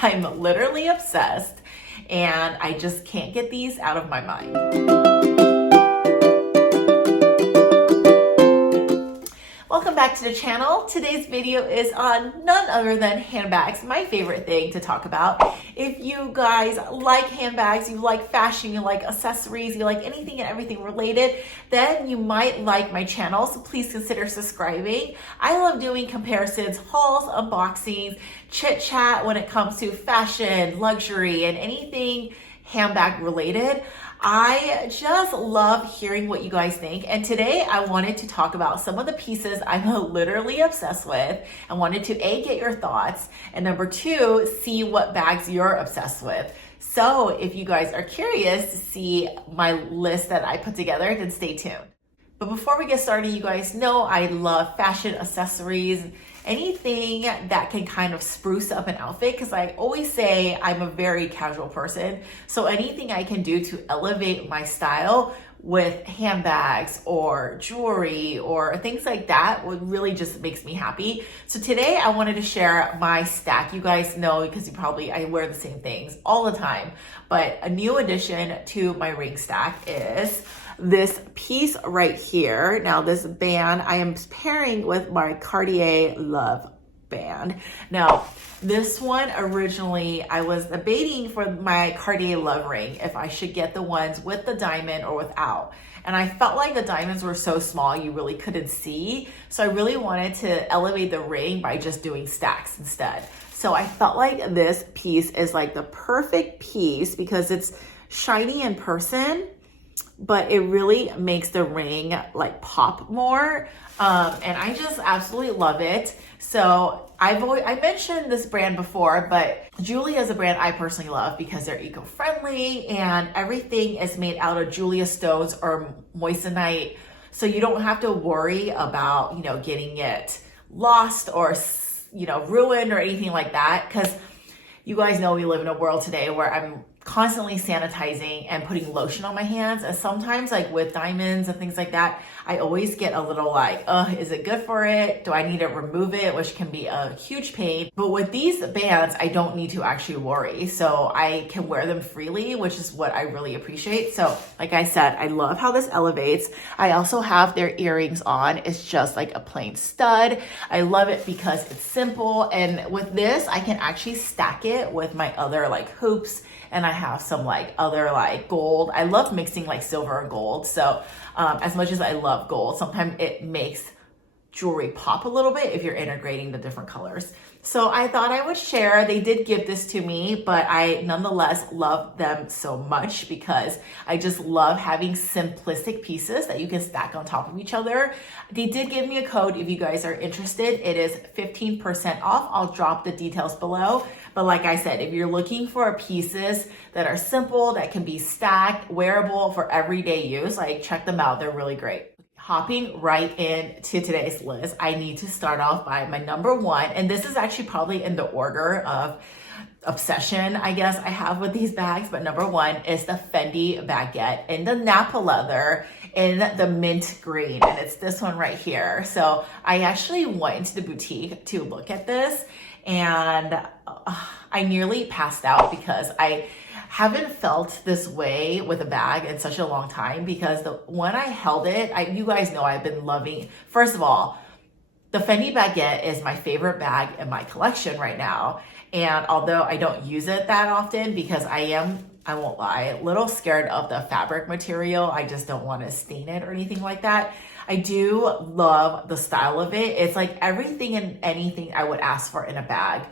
I'm literally obsessed and I just can't get these out of my mind. Welcome back to the channel. Today's video is on none other than handbags, my favorite thing to talk about. If you guys like handbags, you like fashion, you like accessories, you like anything and everything related, then you might like my channel, so please consider subscribing. I love doing comparisons, hauls, unboxings, chit chat when it comes to fashion, luxury, and anything handbag related. I just love hearing what you guys think. And today I wanted to talk about some of the pieces I'm literally obsessed with. I wanted to A, get your thoughts, and number two, see what bags you're obsessed with. So if you guys are curious to see my list that I put together, then stay tuned. But before we get started, you guys know I love fashion, accessories, anything that can kind of spruce up an outfit, because I always say I'm a very casual person. So anything I can do to elevate my style with handbags or jewelry or things like that would really just makes me happy. So today I wanted to share my stack. You guys know, because I wear the same things all the time, but a new addition to my ring stack is this piece right here. Now this band I am pairing with my Cartier Love band. Now this one originally I was debating for my Cartier Love ring if I should get the ones with the diamond or without. And I felt like the diamonds were so small you really couldn't see. So I really wanted to elevate the ring by just doing stacks instead. So I felt like this piece is like the perfect piece because it's shiny in person, but it really makes the ring like pop more. And I just absolutely love it. So I mentioned this brand before, but Julia is a brand I personally love because they're eco-friendly and everything is made out of Julia stones or moissanite. So you don't have to worry about, getting it lost or, ruined or anything like that. Because you guys know we live in a world today where I'm constantly sanitizing and putting lotion on my hands. And sometimes like with diamonds and things like that, I always get a little like, is it good for it? Do I need to remove it? Which can be a huge pain. But with these bands, I don't need to actually worry. So I can wear them freely, which is what I really appreciate. So like I said, I love how this elevates. I also have their earrings on. It's just like a plain stud. I love it because it's simple. And with this, I can actually stack it with my other like hoops. And I have some like other like gold. I love mixing like silver and gold. So as much as I love gold, sometimes it makes jewelry pop a little bit if you're integrating the different colors. So I thought I would share. They did give this to me, but I nonetheless love them so much because I just love having simplistic pieces that you can stack on top of each other. They did give me a code if you guys are interested. It is 15% off. I'll drop the details below. But like I said, if you're looking for pieces that are simple, that can be stacked, wearable for everyday use, like check them out. They're really great. Hopping right into today's list, I need to start off by my number one, and this is actually probably in the order of obsession, I guess, I have with these bags, but number one is the Fendi Baguette in the Nappa leather in the mint green, and it's this one right here. So I actually went into the boutique to look at this, and I nearly passed out because I haven't felt this way with a bag in such a long time, because when I held it, you guys know I've been loving, first of all, the Fendi Baguette is my favorite bag in my collection right now. And although I don't use it that often because I won't lie, a little scared of the fabric material. I just don't want to stain it or anything like that. I do love the style of it. It's like everything and anything I would ask for in a bag.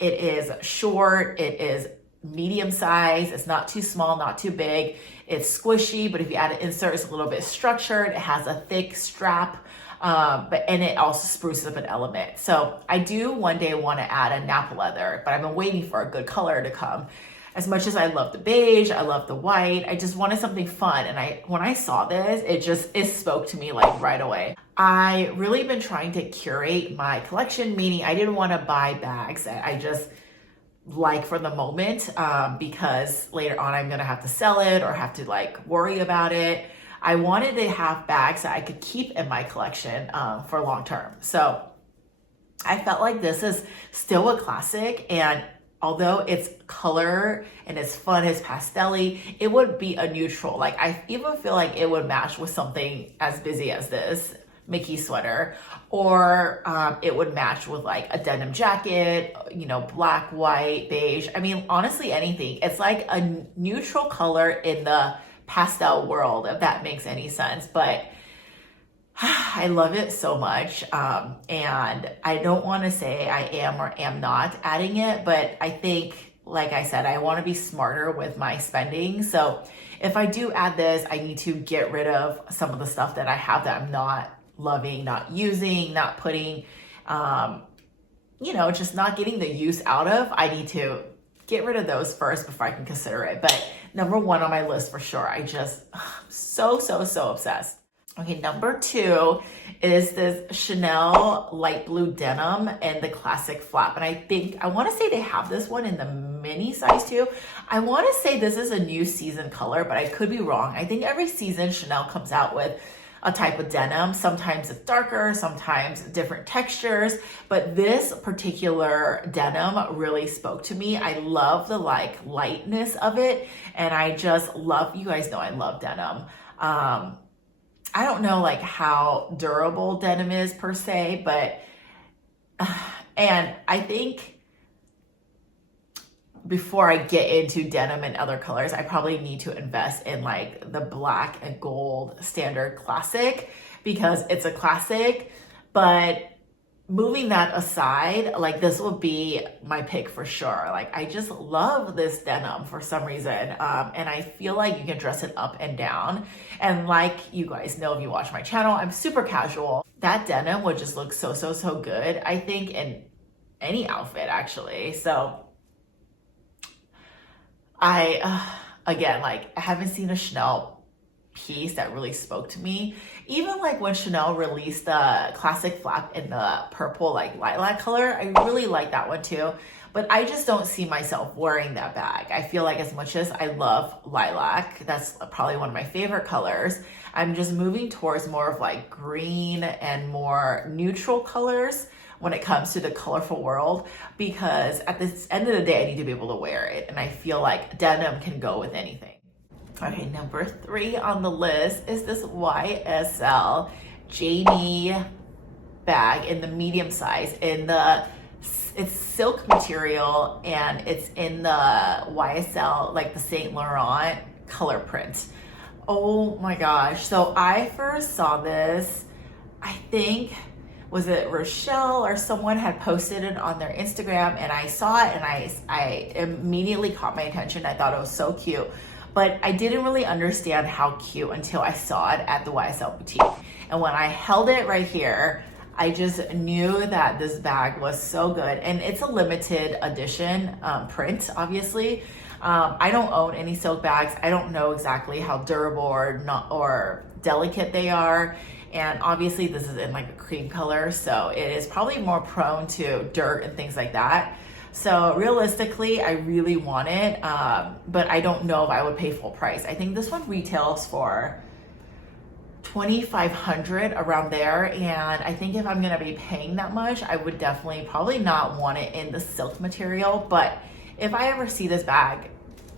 It is short, it is medium size, it's not too small, not too big, it's squishy, but if you add an insert, it's a little bit structured, it has a thick strap, and it also spruces up an element. So I do one day want to add a Nappa leather, but I've been waiting for a good color to come. As much as I love the beige, I love the white, I just wanted something fun. And when I saw this, it spoke to me like right away. I really been trying to curate my collection, meaning I didn't want to buy bags that I just like for the moment, because later on I'm going to have to sell it or have to like worry about it. I wanted to have bags that I could keep in my collection for long term. So I felt like this is still a classic, and although it's color and it's fun, it's pastel-y, it would be a neutral. Like I even feel like it would match with something as busy as this Mickey sweater, or it would match with like a denim jacket, you know, black, white, beige. I mean, honestly, anything. It's like a neutral color in the pastel world, if that makes any sense. But I love it so much. And I don't want to say I am or am not adding it, but I think, like I said, I want to be smarter with my spending. So if I do add this, I need to get rid of some of the stuff that I have that I'm not loving, not using, not putting, you know, just not getting the use out of. I need to get rid of those first before I can consider it. But number one on my list for sure. I just so obsessed. Okay, number two is this Chanel light blue denim and the classic flap. And I want to say they have this one in the mini size too. I want to say this is a new season color, but I could be wrong. I think every season Chanel comes out with a type of denim. Sometimes it's darker, sometimes different textures, but this particular denim really spoke to me. I love the like lightness of it, and I just love, you guys know I love denim. I don't know like how durable denim is per se, but and I think before I get into denim and other colors, I probably need to invest in like the black and gold standard classic, because it's a classic. But moving that aside, like this will be my pick for sure. Like I just love this denim for some reason. And I feel like you can dress it up and down. And like you guys know, if you watch my channel, I'm super casual. That denim would just look so good, I think, in any outfit actually. So again, like I haven't seen a Chanel piece that really spoke to me. Even like when Chanel released the classic flap in the purple, like lilac color, I really like that one too. But I just don't see myself wearing that bag. I feel like as much as I love lilac, that's probably one of my favorite colors, I'm just moving towards more of like green and more neutral colors when it comes to the colorful world, because at the end of the day, I need to be able to wear it. And I feel like denim can go with anything. Okay, number three on the list is this YSL Jodie bag in the medium size. It's silk material, and it's in the YSL, like the Saint Laurent color print. Oh my gosh. So I first saw this, I think, was it Rochelle or someone had posted it on their Instagram, and I saw it and I immediately caught my attention. I thought it was so cute, but I didn't really understand how cute until I saw it at the YSL boutique. And when I held it right here, I just knew that this bag was so good. And it's a limited edition print, obviously. I don't own any silk bags. I don't know exactly how durable or delicate they are. And obviously this is in like a cream color, so it is probably more prone to dirt and things like that. So realistically, I really want it, but I don't know if I would pay full price. I think this one retails for $2,500 around there. And I think if I'm gonna be paying that much, I would definitely probably not want it in the silk material. But if I ever see this bag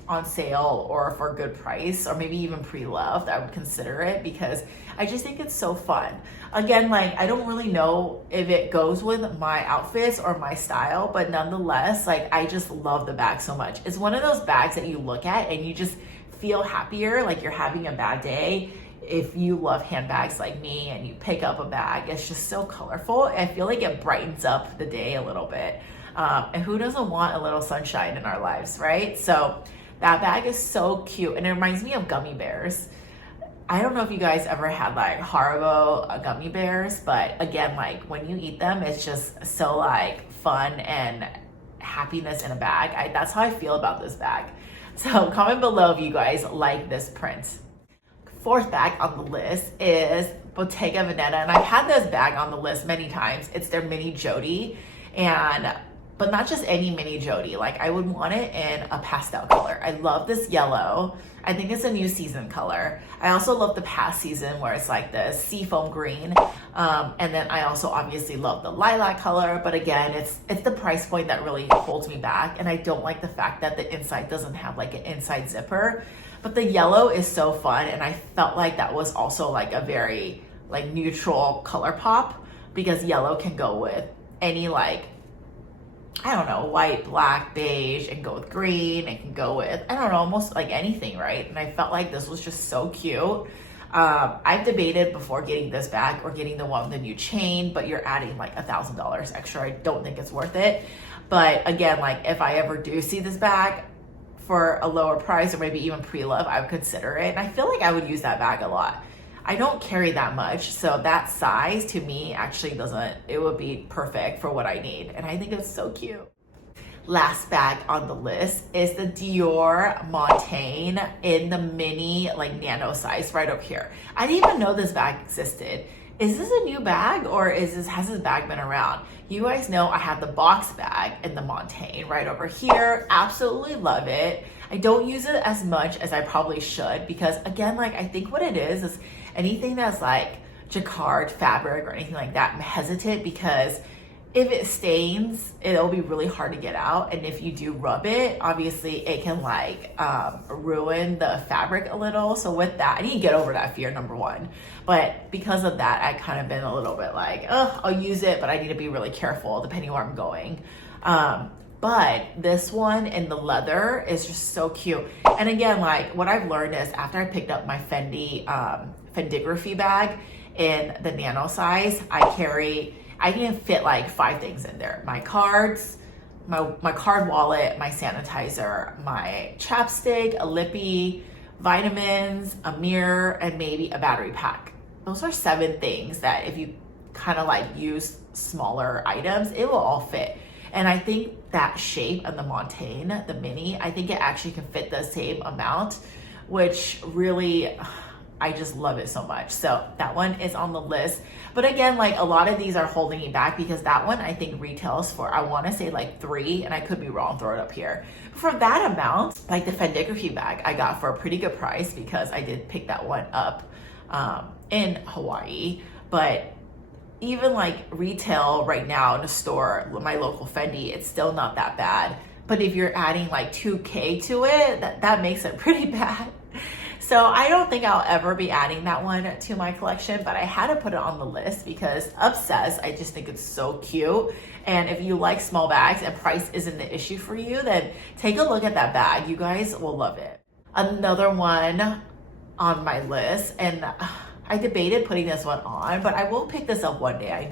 on sale or for a good price, or maybe even pre-loved, I would consider it, because I just think it's so fun. Again, like I don't really know if it goes with my outfits or my style, but nonetheless, like I just love the bag so much. It's one of those bags that you look at and you just feel happier, like you're having a bad day. If you love handbags like me and you pick up a bag, it's just so colorful. I feel like it brightens up the day a little bit. And who doesn't want a little sunshine in our lives, right? So that bag is so cute, and it reminds me of gummy bears. I don't know if you guys ever had like Haribo gummy bears, but again, like when you eat them, it's just so like fun and happiness in a bag. That's how I feel about this bag. So comment below if you guys like this print. Fourth bag on the list is Bottega Veneta, and I've had this bag on the list many times. It's their mini Jodi, and but not just any mini Jodi. Like I would want it in a pastel color. I love this yellow. I think it's a new season color. I also love the past season where it's like the seafoam green. And then I also obviously love the lilac color, but again, it's the price point that really holds me back. And I don't like the fact that the inside doesn't have like an inside zipper, but the yellow is so fun. And I felt like that was also like a very like neutral color pop, because yellow can go with any like, I don't know, white, black, beige, and go with green. It can go with, I don't know, almost like anything, right? And I felt like this was just so cute. I've debated before getting this bag or getting the one with the new chain, but you're adding like $1,000 extra. I don't think it's worth it. But again, like if I ever do see this bag for a lower price or maybe even pre-love, I would consider it. And I feel like I would use that bag a lot. I don't carry that much, so that size to me actually doesn't, it would be perfect for what I need. And I think it's so cute. Last bag on the list is the Dior Montaigne in the mini like nano size right up here. I didn't even know this bag existed. Is this a new bag or has this bag been around? You guys know I have the box bag in the Montaigne right over here. Absolutely love it. I don't use it as much as I probably should because again, like I think what it is anything that's like jacquard fabric or anything like that, I'm hesitant because if it stains, it'll be really hard to get out. And if you do rub it, obviously it can like ruin the fabric a little. So with that, I need to get over that fear, number one. But because of that, I kind of been a little bit like, oh, I'll use it, but I need to be really careful depending where I'm going. But this one in the leather is just so cute. And again, like what I've learned is after I picked up my Fendi Fendigraphy bag in the nano size, I can fit like 5 things in there. My cards, my card wallet, my sanitizer, my chapstick, a lippy, vitamins, a mirror, and maybe a battery pack. Those are 7 things that if you kind of like use smaller items, it will all fit. And I think that shape of the Montaigne, the mini, I think it actually can fit the same amount, which really, I just love it so much. So that one is on the list. But again, like a lot of these are holding me back because that one I think retails for, I want to say like 3, and I could be wrong, throw it up here. For that amount, like the Fendigraphy bag, I got for a pretty good price because I did pick that one up in Hawaii. But even like retail right now in a store, my local Fendi, it's still not that bad. But if you're adding like 2K to it, that makes it pretty bad. So I don't think I'll ever be adding that one to my collection, but I had to put it on the list because obsessed, I just think it's so cute. And if you like small bags and price isn't the issue for you, then take a look at that bag. You guys will love it. Another one on my list, and I debated putting this one on, but I will pick this up one day.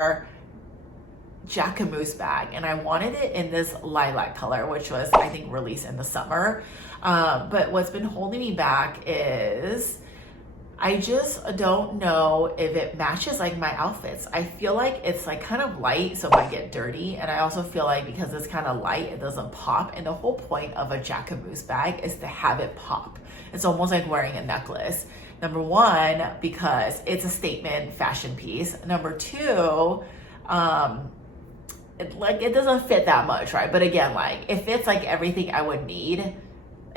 Jacquemus bag, and I wanted it in this lilac color, which was I think released in the summer. But what's been holding me back is I just don't know if it matches like my outfits. I feel like it's like kind of light, so it might get dirty. And I also feel like because it's kind of light, it doesn't pop. And the whole point of a Jacquemus bag is to have it pop. It's almost like wearing a necklace. Number one, because it's a statement fashion piece. Number two, it doesn't fit that much, right? But again, like it fits like everything I would need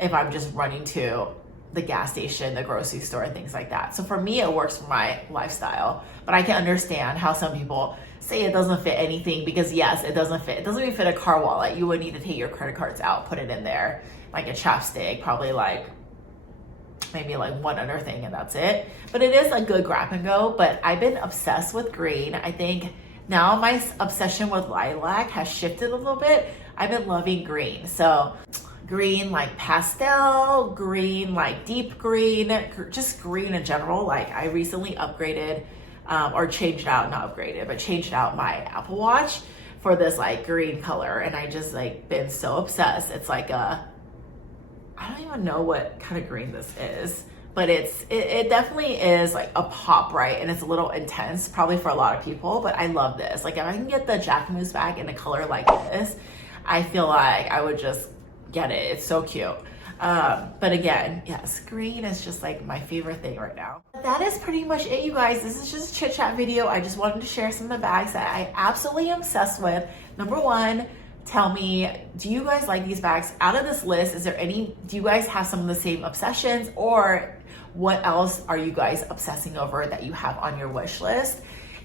if I'm just running to the gas station, the grocery store, and things like that. So for me, it works for my lifestyle, but I can understand how some people say it doesn't fit anything because yes, it doesn't fit. It doesn't even fit a car wallet. You would need to take your credit cards out, put it in there, like a chapstick, probably like maybe like one other thing, and that's it. But it is a good grab and go, but I've been obsessed with green. I think now my obsession with lilac has shifted a little bit. I've been loving green. So green like pastel, green like deep green, just green in general. Like I recently upgraded or changed out, not upgraded, but changed out my Apple Watch for this like green color. And I just like been so obsessed. It's like I don't even know what kind of green this is, but it definitely is like a pop, right? And it's a little intense probably for a lot of people, but I love this. Like if I can get the Jacquemus bag in a color like this, I feel like I would just get it. It's so cute. But again, yes, green is just like my favorite thing right now. That is pretty much it, you guys. This is just a chit chat video. I just wanted to share some of the bags that I absolutely am obsessed with. Number one, Tell me, do you guys like these bags? Out of this list, is there any, do you guys have some of the same obsessions, or what else are you guys obsessing over that you have on your wish list?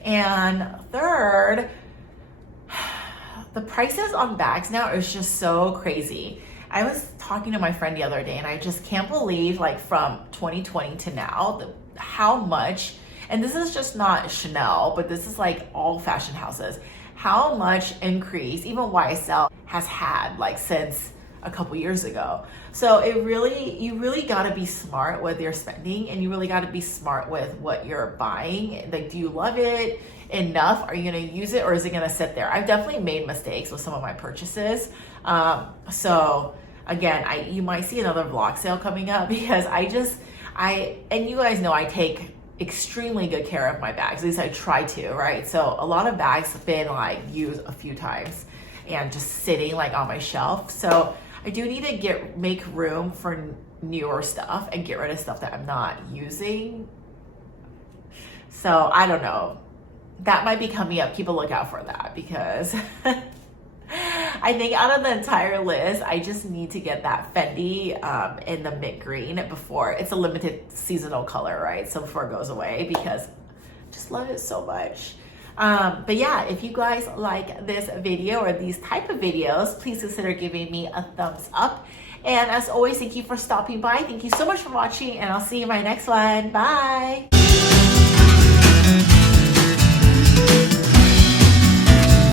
And third, the prices on bags now is just so crazy. I was talking to my friend the other day and I just can't believe, like, from 2020 to now, how much, and this is just not Chanel, but this is like all fashion houses, how much increase even YSL has had, like, since a couple years ago. So you really got to be smart with your spending, and you really got to be smart with what you're buying. Like, do you love it enough? Are you going to use it, or is it going to sit there? I've definitely made mistakes with some of my purchases. So again, you might see another vlog sale coming up, because and you guys know I take extremely good care of my bags. At least I try to, right? So a lot of bags have been, like, used a few times and just sitting, like, on my shelf. So I do need to make room for newer stuff and get rid of stuff that I'm not using. So I don't know. That might be coming up. Keep a lookout for that, because I think out of the entire list, I just need to get that Fendi in the mint green before, it's a limited seasonal color, right? So before it goes away, because I just love it so much. But yeah, if you guys like this video or these type of videos, please consider giving me a thumbs up. And as always, thank you for stopping by. Thank you so much for watching, and I'll see you in my next one. Bye.